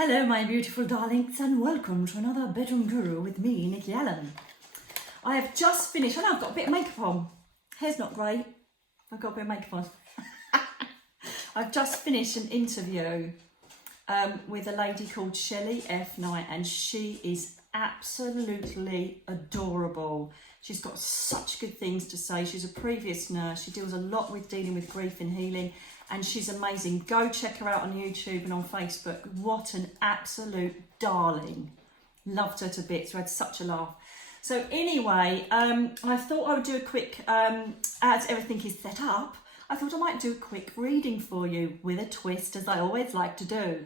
Hello my beautiful darlings and welcome to another bedroom guru with me, Nicky Allen. I have just finished, I know I've got a bit of makeup on. Hair's not great, I've got a bit of makeup on. I've just finished an interview with a lady called Shelley F. Knight, and she is absolutely adorable. She's got such good things to say. She's a previous nurse. She deals a lot with dealing with grief and healing, and she's amazing. Go check her out on YouTube and on Facebook. What an absolute darling. Loved her to bits. We had such a laugh. So anyway, I thought I would do a quick, as everything is set up, I thought I might do a quick reading for you with a twist, as I always like to do.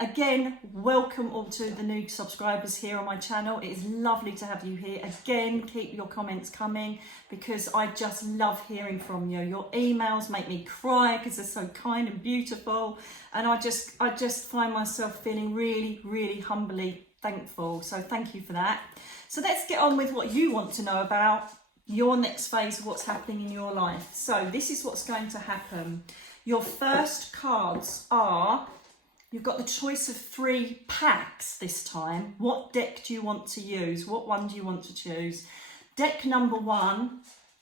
Again, welcome all to the new subscribers here on my channel. It is lovely to have you here. Again, keep your comments coming because I just love hearing from you. Your emails make me cry because they're so kind and beautiful. And I just find myself feeling really, really humbly thankful. So thank you for that. So let's get on with what you want to know about your next phase of what's happening in your life. So this is what's going to happen. Your first cards are, you've got the choice of 3 packs this time. What deck do you want to use? What one do you want to choose? Deck number 1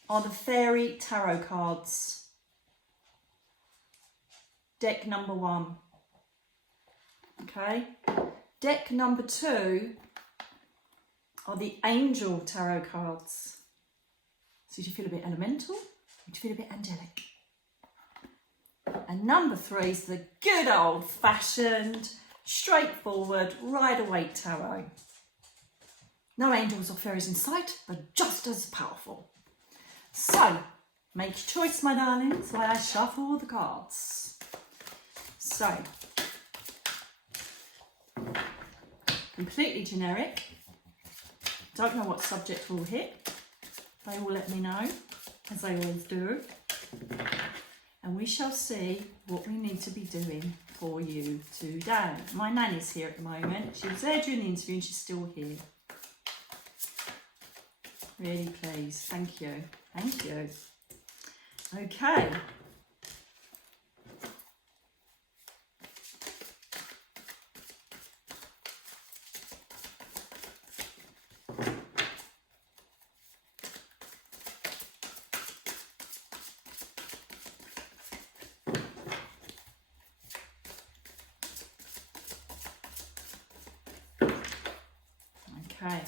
are the Fairy Tarot cards. Deck number 1. Okay. Deck number 2 are the Angel Tarot cards. So do you feel a bit elemental? Or do you feel a bit angelic? And number 3 is the good old-fashioned, straightforward, Rider-Waite Tarot. No angels or fairies in sight, but just as powerful. So, make your choice, my darlings, while I shuffle the cards. So, completely generic. Don't know what subject will hit. They will let me know, as they always do. And we shall see what we need to be doing for you today. My nanny's here at the moment. She was there during the interview and she's still here. Really pleased. Thank you. Thank you. Okay. Okay.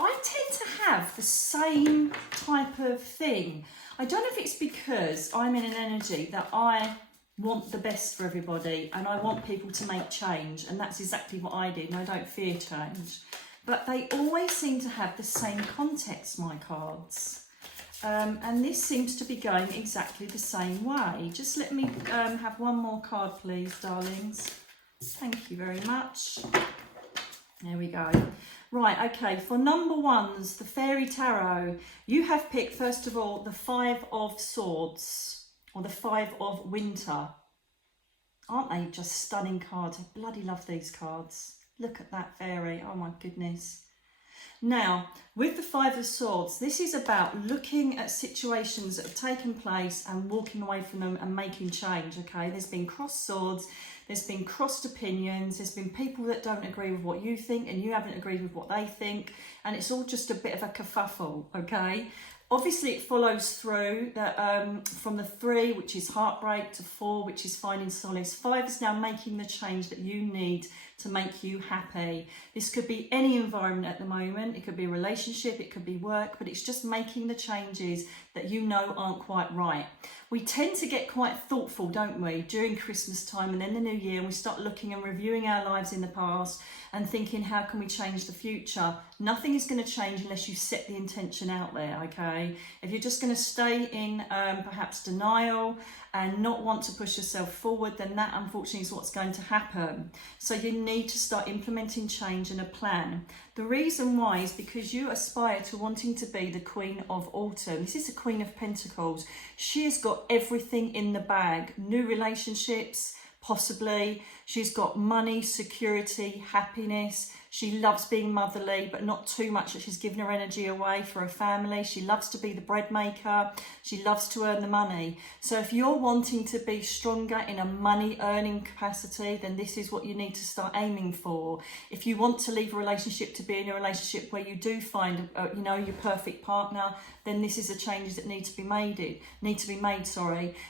I tend to have the same type of thing. I don't know if it's because I'm in an energy that I want the best for everybody and I want people to make change, and that's exactly what I did, and I don't fear change. But they always seem to have the same context, my cards. And this seems to be going exactly the same way. Just let me have one more card, please, darlings. Thank you very much. There we go. Right, okay, for number 1s, the Fairy Tarot, you have picked, first of all, the 5 of Swords, or the 5 of Winter. Aren't they just stunning cards? I bloody love these cards. Look at that fairy, oh my goodness. Now, with the 5 of Swords, this is about looking at situations that have taken place and walking away from them and making change, okay? There's been crossed swords, there's been crossed opinions, there's been people that don't agree with what you think and you haven't agreed with what they think, and it's all just a bit of a kerfuffle, okay? Obviously, it follows through that from the 3, which is heartbreak, to 4, which is finding solace. 5 is now making the change that you need to make you happy. This could be any environment at the moment. It could be a relationship, it could be work, but it's just making the changes that you know aren't quite right. We tend to get quite thoughtful, don't we, during Christmas time and then the new year, and we start looking and reviewing our lives in the past and thinking, how can we change the future? Nothing is going to change unless you set the intention out there, okay? If you're just going to stay in perhaps denial and not want to push yourself forward, then that unfortunately is what's going to happen. So you need to start implementing change and a plan. The reason why is because you aspire to wanting to be the Queen of Autumn. This is the Queen of Pentacles. She has got everything in the bag. New relationships, possibly. She's got money, security, happiness. She loves being motherly, but not too much that she's giving her energy away for her family. She loves to be the bread maker. She loves to earn the money. So if you're wanting to be stronger in a money earning capacity, then this is what you need to start aiming for. If you want to leave a relationship to be in a relationship where you do find, you know, your perfect partner, then this is the changes that need to be made.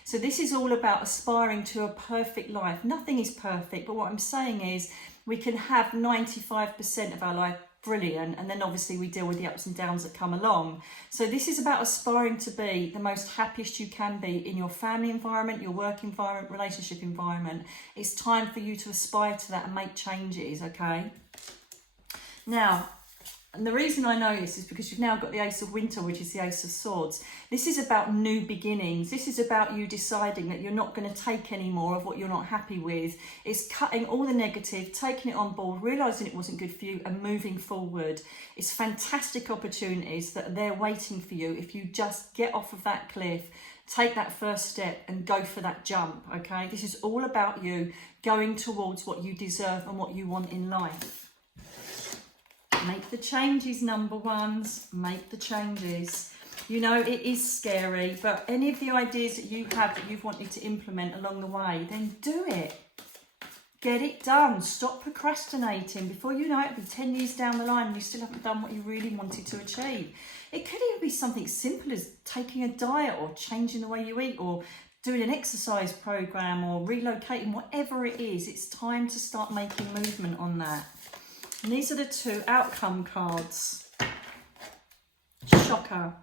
So this is all about aspiring to a perfect life. Nothing is perfect, but what I'm saying is we can have 95% of our life brilliant, and then obviously we deal with the ups and downs that come along. So this is about aspiring to be the most happiest you can be in your family environment, your work environment, relationship environment. It's time for you to aspire to that and make changes, okay? Now, and the reason I know this is because you've now got the Ace of Winter, which is the Ace of Swords. This is about new beginnings. This is about you deciding that you're not going to take any more of what you're not happy with. It's cutting all the negative, taking it on board, realising it wasn't good for you and moving forward. It's fantastic opportunities that are there waiting for you if you just get off of that cliff, take that first step and go for that jump, okay? This is all about you going towards what you deserve and what you want in life. Make the changes, number ones. Make the changes. You know, it is scary, but any of the ideas that you have that you've wanted to implement along the way, then do it. Get it done. Stop procrastinating. Before you know it, it'll be 10 years down the line and you still haven't done what you really wanted to achieve. It could even be something simple as taking a diet or changing the way you eat or doing an exercise program or relocating, whatever it is. It's time to start making movement on that. And these are the two outcome cards. Shocker.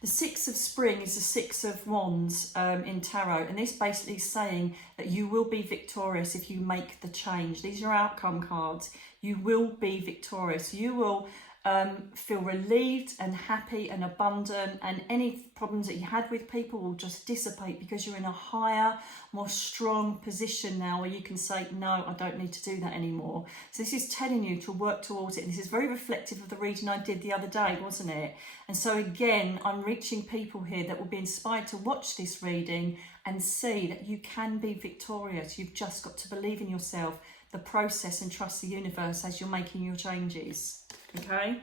The Six of Spring is the Six of Wands in Tarot. And this basically is saying that you will be victorious if you make the change. These are outcome cards. You will be victorious. You will feel relieved and happy and abundant, and any problems that you had with people will just dissipate because you're in a higher, more strong position now where you can say, no, I don't need to do that anymore. So this is telling you to work towards it. And this is very reflective of the reading I did the other day, wasn't it? And so again, I'm reaching people here that will be inspired to watch this reading and see that you can be victorious. You've just got to believe in yourself, the process, and trust the universe as you're making your changes. Okay,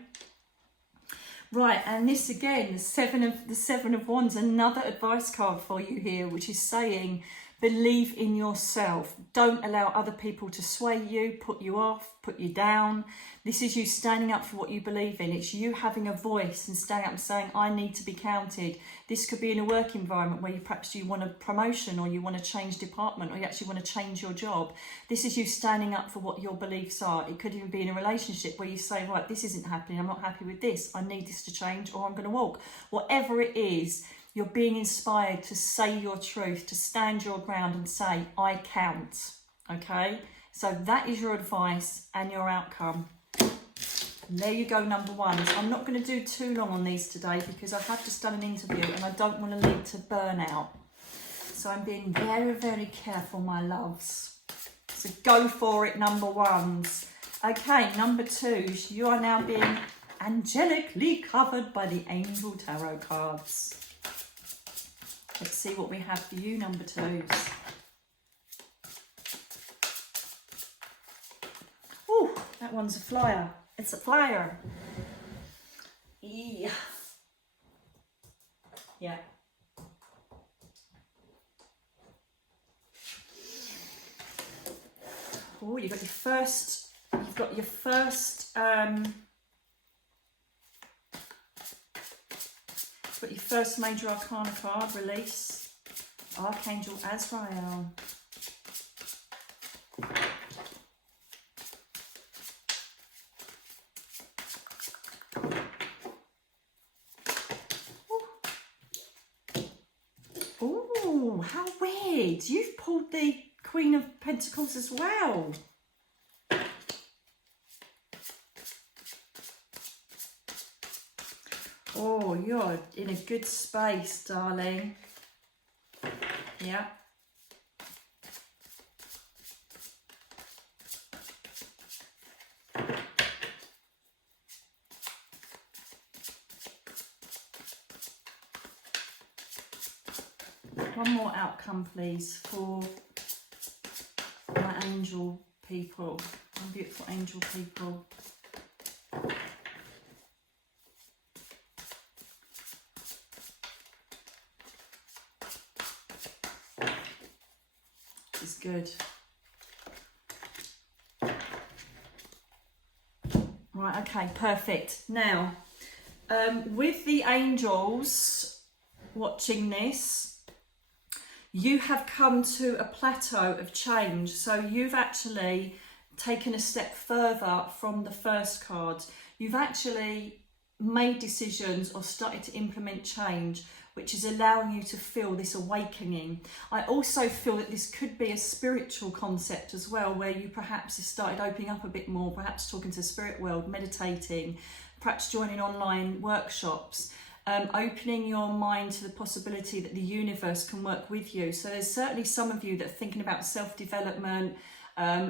right, and this again, the seven of Wands, another advice card for you here, which is saying believe in yourself. Don't allow other people to sway you, put you off, put you down. This is you standing up for what you believe in. It's you having a voice and standing up and saying, I need to be counted. This could be in a work environment where perhaps you want a promotion or you want to change department or you actually want to change your job. This is you standing up for what your beliefs are. It could even be in a relationship where you say, right, this isn't happening. I'm not happy with this. I need this to change, or I'm going to walk. Whatever it is, you're being inspired to say your truth, to stand your ground and say, I count, okay? So that is your advice and your outcome. And there you go, number ones. I'm not going to do too long on these today because I have just done an interview and I don't want to lead to burnout. So I'm being very, very careful, my loves. So go for it, number ones. Okay, number twos, you are now being angelically covered by the Angel Tarot cards. Let's see what we have for you, number twos. Oh, that one's a flyer. It's a flyer. Yeah. Yeah. Oh, you've got your first major arcana card, release, Archangel Azrael. Oh, how weird. You've pulled the Queen of Pentacles as well. Oh, you're in a good space, darling. Yeah. One more outcome, please, for my angel people, my beautiful angel people. It's good. Right, okay, perfect. Now, with the angels watching this, you have come to a plateau of change. So you've actually taken a step further from the first card. You've actually made decisions or started to implement change, which is allowing you to feel this awakening. I also feel that this could be a spiritual concept as well, where you perhaps have started opening up a bit more, perhaps talking to the spirit world, meditating, perhaps joining online workshops, opening your mind to the possibility that the universe can work with you. So there's certainly some of you that are thinking about self-development,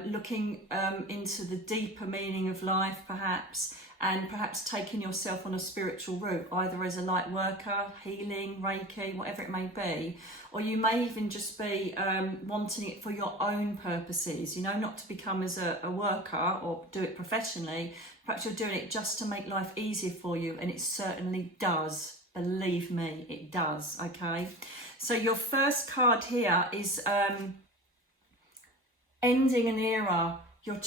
looking into the deeper meaning of life perhaps, and perhaps taking yourself on a spiritual route, either as a light worker, healing, Reiki, whatever it may be. Or you may even just be wanting it for your own purposes, you know, not to become as a worker or do it professionally. Perhaps you're doing it just to make life easier for you, and it certainly does. Believe me, it does, okay? So your first card here is ending an era. You've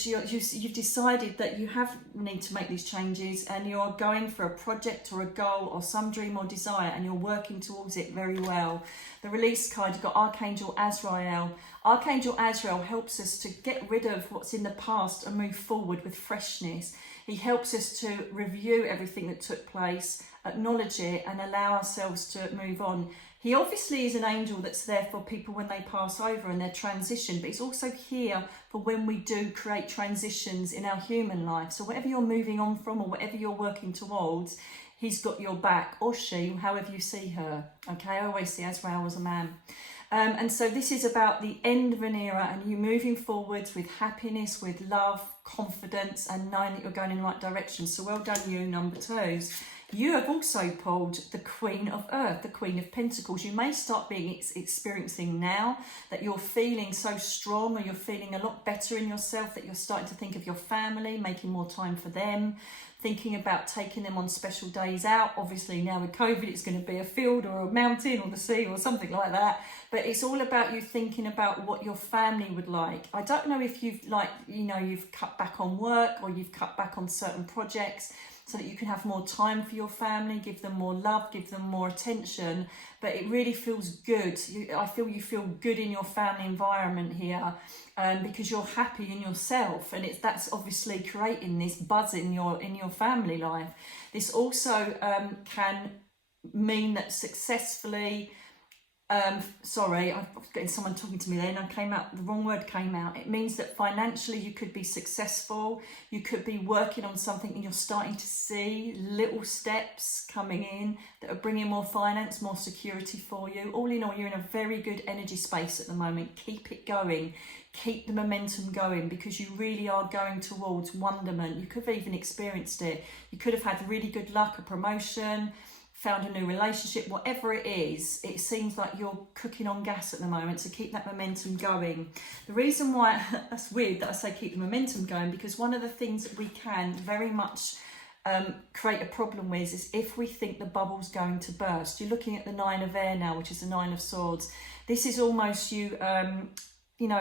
decided that you need to make these changes, and you are going for a project or a goal or some dream or desire, and you're working towards it very well. The release card, you've got Archangel Azrael. Archangel Azrael helps us to get rid of what's in the past and move forward with freshness. He helps us to review everything that took place, acknowledge it, and allow ourselves to move on. He obviously is an angel that's there for people when they pass over and their transition, but he's also here for when we do create transitions in our human life. So whatever you're moving on from or whatever you're working towards, he's got your back, or she, however you see her. Okay, I always see Azrael as a man. And so this is about the end of an era and you moving forwards with happiness, with love, confidence, and knowing that you're going in the right direction. So well done you, number twos. You have also pulled the Queen of Earth, the Queen of Pentacles. You may start being experiencing now that you're feeling so strong, or you're feeling a lot better in yourself, that you're starting to think of your family, making more time for them, thinking about taking them on special days out. Obviously now with COVID, it's going to be a field or a mountain or the sea or something like that. But it's all about you thinking about what your family would like. I don't know if you've you've cut back on work, or you've cut back on certain projects, so that you can have more time for your family, give them more love, give them more attention. But it really feels good. I feel you feel good in your family environment here, because you're happy in yourself, and that's obviously creating this buzz in your family life. This also can mean that successfully. Sorry, I was getting someone talking to me then. The wrong word came out. It means that financially you could be successful. You could be working on something and you're starting to see little steps coming in that are bringing more finance, more security for you. All in all, you're in a very good energy space at the moment. Keep it going. Keep the momentum going, because you really are going towards wonderment. You could have even experienced it. You could have had really good luck, a promotion, found a new relationship, whatever it is. It seems like you're cooking on gas at the moment, so keep that momentum going. The reason why, that's weird that I say keep the momentum going, because one of the things that we can very much create a problem with is if we think the bubble's going to burst. You're looking at the Nine of Air now, which is the Nine of Swords. This is almost you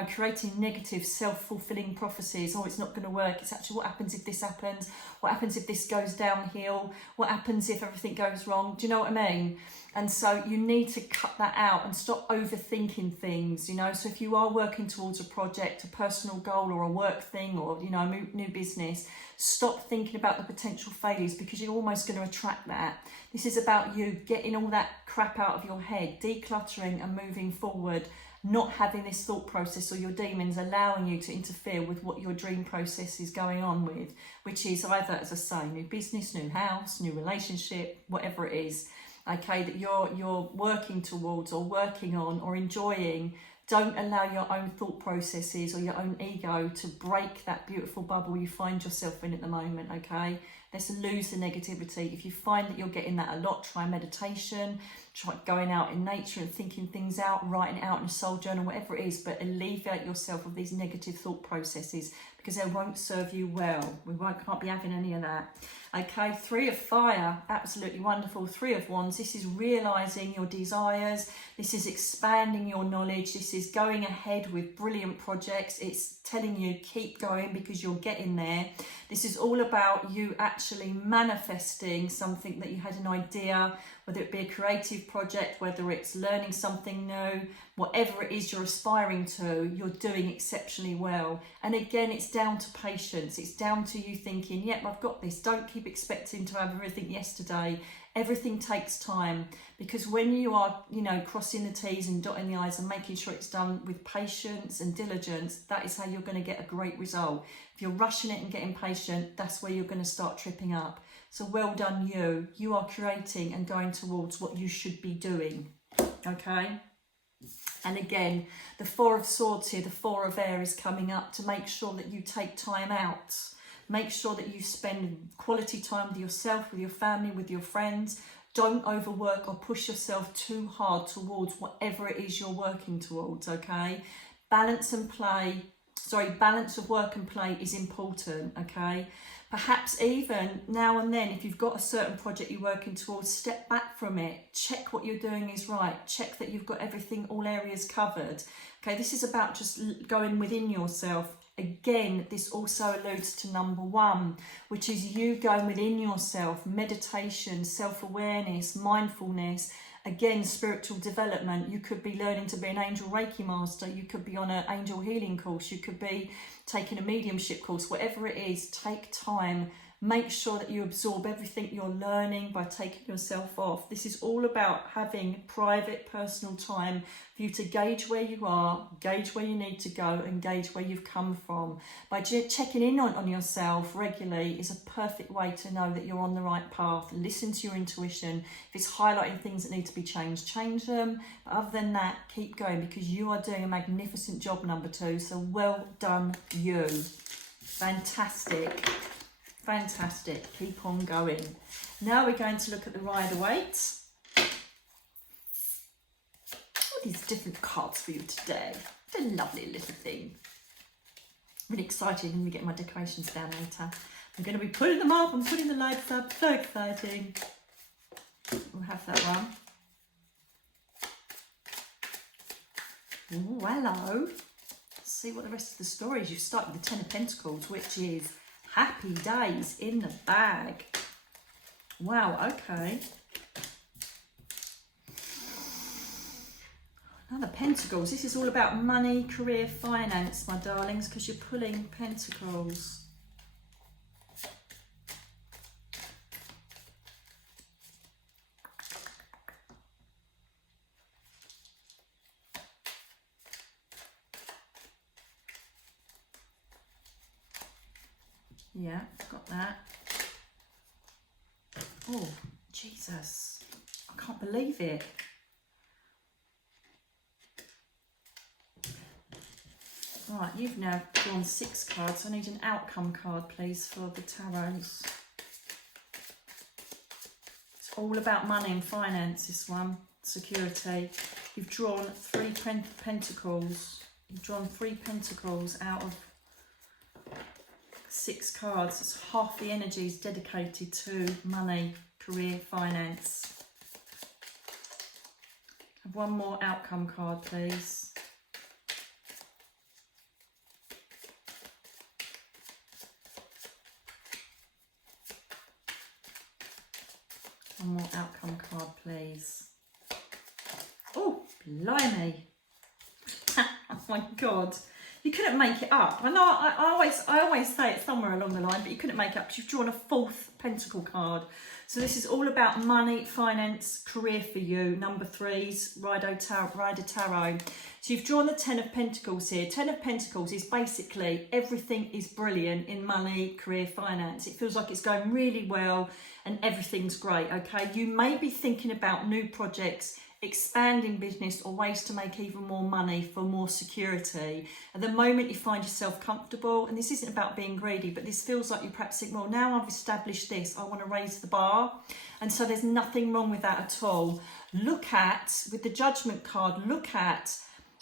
creating negative self-fulfilling prophecies. Oh, it's not going to work. It's actually, what happens if this happens? What happens if this goes downhill? What happens if everything goes wrong? Do you know what I mean? And so you need to cut that out and stop overthinking things, So if you are working towards a project, a personal goal, or a work thing, or, a new business, stop thinking about the potential failures, because you're almost going to attract that. This is about you getting all that crap out of your head, decluttering and moving forward, not having this thought process or your demons allowing you to interfere with what your dream process is going on with, which is either, as I say, new business, new house, new relationship, whatever it is, okay, that you're working towards or working on or enjoying. Don't allow your own thought processes or your own ego to break that beautiful bubble you find yourself in at the moment, okay? Let's lose the negativity. If you find that you're getting that a lot, try meditation, try going out in nature and thinking things out, writing it out in a soul journal, whatever it is, but alleviate yourself of these negative thought processes because they won't serve you well. Can't be having any of that. Okay, 3 of fire, absolutely wonderful. 3 of wands, this is realising your desires. This is expanding your knowledge. This is going ahead with brilliant projects. It's telling you keep going because you're getting there. This is all about you actually manifesting something that you had an idea, whether it be a creative project, whether it's learning something new, whatever it is you're aspiring to, you're doing exceptionally well. And again, it's down to patience. It's down to you thinking, yep, I've got this. Don't keep expecting to have everything yesterday. Everything takes time, because when you are, crossing the T's and dotting the I's and making sure it's done with patience and diligence, that is how you're going to get a great result. If you're rushing it and getting patient, that's where you're going to start tripping up. So well done you. You are creating and going towards what you should be doing. Okay? And again, the 4 of swords here, the 4 of air is coming up to make sure that you take time out. Make sure that you spend quality time with yourself, with your family, with your friends. Don't overwork or push yourself too hard towards whatever it is you're working towards, okay? Balance of work and play is important, okay? Perhaps even now and then, if you've got a certain project you're working towards, step back from it. Check what you're doing is right. Check that you've got everything, all areas covered. Okay, this is about just going within yourself. Again, this also alludes to number 1, which is you going within yourself, meditation, self-awareness, mindfulness, again, spiritual development. You could be learning to be an angel Reiki master. You could be on an angel healing course. You could be taking a mediumship course. Whatever it is, take time. Make sure that you absorb everything you're learning by taking yourself off. This is all about having private, personal time for you to gauge where you are, gauge where you need to go, and gauge where you've come from. By checking in on yourself regularly is a perfect way to know that you're on the right path. Listen to your intuition. If it's highlighting things that need to be changed, change them. But other than that, keep going, because you are doing a magnificent job, number 2. So well done, you. Fantastic. Fantastic. Keep on going. Now we're going to look at the Rider-Waite. All these different cards for you today. What a lovely little thing. Really excited when we get my decorations down later. I'm going to be putting them up and putting the lights up. So exciting. We'll have that one. Oh, hello. Let's see what the rest of the story is. You start with the 10 of Pentacles, which is happy days in the bag. Wow, okay. Another Pentacles. This is all about money, career, finance, my darlings, because you're pulling Pentacles. Yeah, got that. Oh, Jesus. I can't believe it. Right, you've now drawn 6 cards. I need an outcome card, please, for the tarots. It's all about money and finance, this one. Security. You've drawn 3 Pentacles. You've drawn 3 Pentacles out of 6 cards. It's half the energy is dedicated to money, career, finance. Have one more outcome card, please. One more outcome card, please. Oh, blimey. Oh my God. You couldn't make it up. I know I always say it somewhere along the line, but you couldn't make it up because you've drawn a 4th Pentacle card. So this is all about money, finance, career for you. Number 3's Rider Tarot. So you've drawn the 10 of Pentacles here. 10 of Pentacles is basically everything is brilliant in money, career, finance. It feels like it's going really well and everything's great, okay? You may be thinking about new projects expanding business, or ways to make even more money for more security. At the moment you find yourself comfortable, and this isn't about being greedy, but this feels like you perhaps think, well, now I've established this, I want to raise the bar. And so there's nothing wrong with that at all. Look at, with the judgment card, look at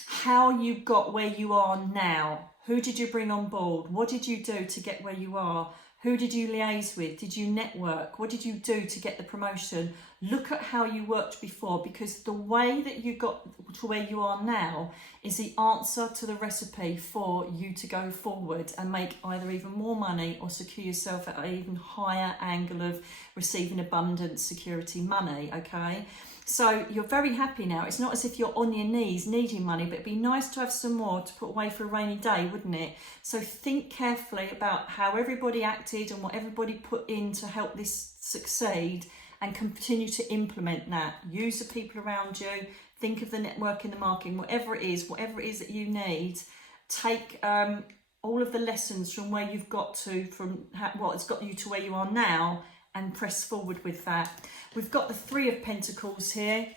how you got where you are now. Who did you bring on board? What did you do to get where you are? Who did you liaise with? Did you network? What did you do to get the promotion? Look at how you worked before, because the way that you got to where you are now is the answer to the recipe for you to go forward and make either even more money or secure yourself at an even higher angle of receiving abundant security money, okay? So you're very happy now. It's not as if you're on your knees needing money, but it'd be nice to have some more to put away for a rainy day, wouldn't it? So think carefully about how everybody acted and what everybody put in to help this succeed, and continue to implement that. Use the people around you. Think of the networking, the marketing, whatever it is that you need. Take all of the lessons from where you've got to, from what has got you to where you are now, and press forward with that. We've got the Three of Pentacles here,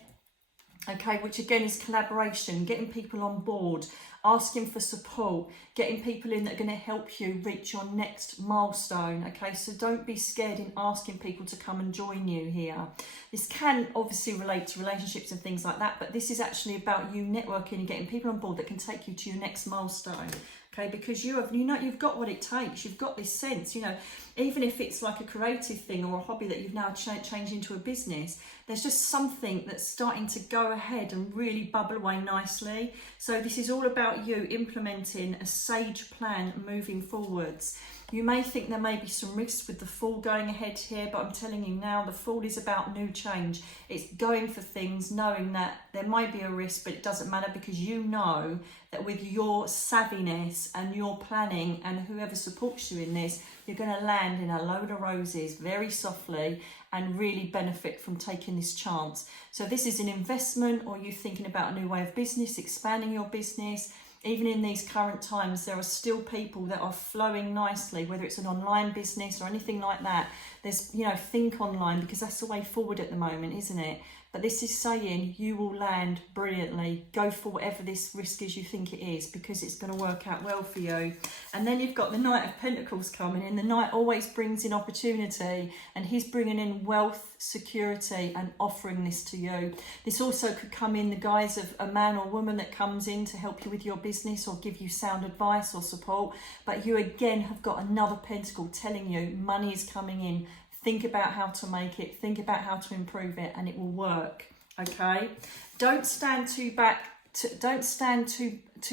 okay, which again is collaboration, getting people on board, asking for support, getting people in that are going to help you reach your next milestone, okay? So don't be scared in asking people to come and join you here. This can obviously relate to relationships and things like that, but this is actually about you networking and getting people on board that can take you to your next milestone. Okay, because you've got what it takes. You've got this sense, even if it's like a creative thing or a hobby that you've now changed into a business, there's just something that's starting to go ahead and really bubble away nicely. So this is all about you implementing a sage plan moving forwards. You may think there may be some risks with the Fool going ahead here, but I'm telling you now, the Fool is about new change. It's going for things, knowing that there might be a risk, but it doesn't matter, because you know that with your savviness and your planning and whoever supports you in this, you're going to land in a load of roses very softly and really benefit from taking this chance. So this is an investment, or you thinking about a new way of business, expanding your business. Even in these current times, there are still people that are flowing nicely, whether it's an online business or anything like that. There's, think online, because that's the way forward at the moment, isn't it? But this is saying you will land brilliantly. Go for whatever this risk is you think it is, because it's going to work out well for you. And then you've got the Knight of Pentacles coming in. The Knight always brings in opportunity, and he's bringing in wealth, security, and offering this to you. This also could come in the guise of a man or woman that comes in to help you with your business or give you sound advice or support. But you again have got another pentacle telling you money is coming in. Think about how to make it, think about how to improve it, and it will work, okay? Don't stand too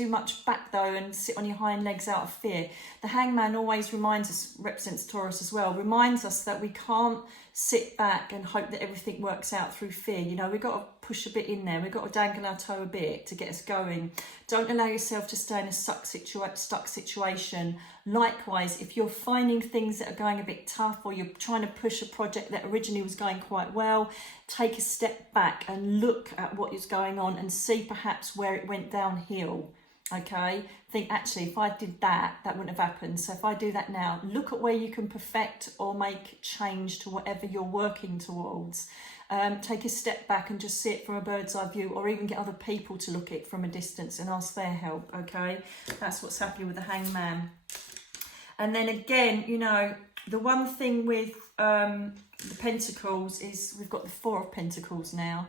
much back though and sit on your hind legs out of fear. The Hangman always reminds us, represents Taurus as well, reminds us that we can't sit back and hope that everything works out through fear. We've got to push a bit in there. We've got to dangle our toe a bit to get us going. Don't allow yourself to stay in a stuck situation. Likewise, if you're finding things that are going a bit tough, or you're trying to push a project that originally was going quite well, take a step back and look at what is going on and see perhaps where it went downhill. Okay, think actually if I did that, that wouldn't have happened. So if I do that now, look at where you can perfect or make change to whatever you're working towards. Take a step back and just see it from a bird's eye view, or even get other people to look at it from a distance and ask their help. Okay, that's what's happening with the Hangman. And then again, the one thing with the Pentacles is we've got the Four of Pentacles now.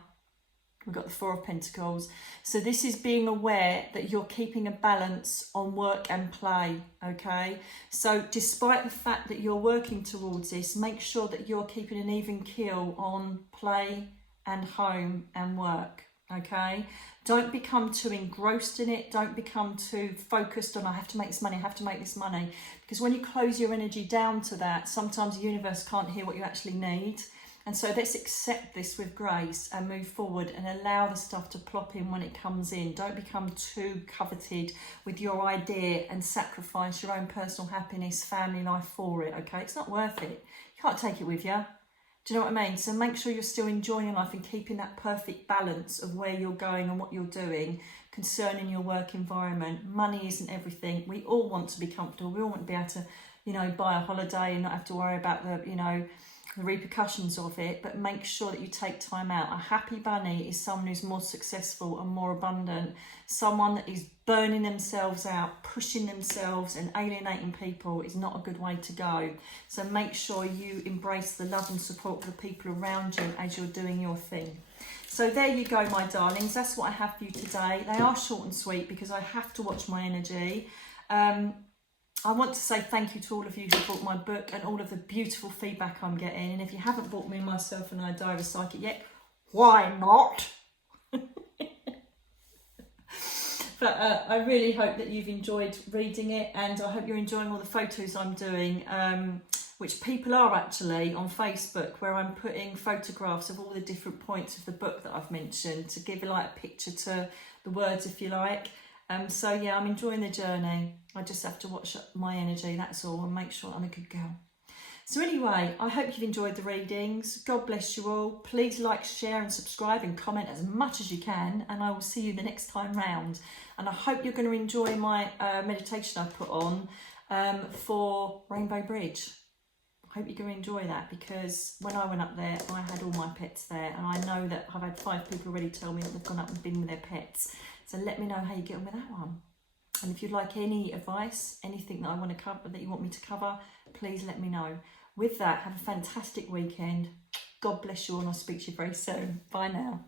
We've got the Four of Pentacles. So this is being aware that you're keeping a balance on work and play, okay? So despite the fact that you're working towards this, make sure that you're keeping an even keel on play and home and work, okay? Don't become too engrossed in it. Don't become too focused on, I have to make this money, I have to make this money. Because when you close your energy down to that, sometimes the universe can't hear what you actually need. And so let's accept this with grace and move forward and allow the stuff to plop in when it comes in. Don't become too coveted with your idea and sacrifice your own personal happiness, family life for it, okay? It's not worth it. You can't take it with you. Do you know what I mean? So make sure you're still enjoying your life and keeping that perfect balance of where you're going and what you're doing concerning your work environment. Money isn't everything. We all want to be comfortable. We all want to be able to, buy a holiday and not have to worry about the, the repercussions of it, but make sure that you take time out. A happy bunny is someone who's more successful and more abundant, someone that is burning themselves out, pushing themselves and alienating people is not a good way to go. So make sure you embrace the love and support of the people around you as you're doing your thing. So there you go, my darlings, that's what I have for you today. They are short and sweet because I have to watch my energy. I want to say thank you to all of you who bought my book and all of the beautiful feedback I'm getting. And if you haven't bought Me, Myself and I, Diary of a Psychic yet, why not? But I really hope that you've enjoyed reading it, and I hope you're enjoying all the photos I'm doing, which people are actually on Facebook, where I'm putting photographs of all the different points of the book that I've mentioned to give like a picture to the words, if you like. So yeah, I'm enjoying the journey. I just have to watch my energy, that's all, and make sure I'm a good girl. So anyway, I hope you've enjoyed the readings. God bless you all. Please like, share and subscribe and comment as much as you can, and I will see you the next time round. And I hope you're going to enjoy my meditation I put on for Rainbow Bridge. I hope you're going to enjoy that, because when I went up there, I had all my pets there, and I know that I've had 5 people already tell me that they've gone up and been with their pets. So let me know how you get on with that one. And if you'd like any advice, anything that I want to cover, that you want me to cover, please let me know. With that, have a fantastic weekend. God bless you all, and I'll speak to you very soon. Bye now.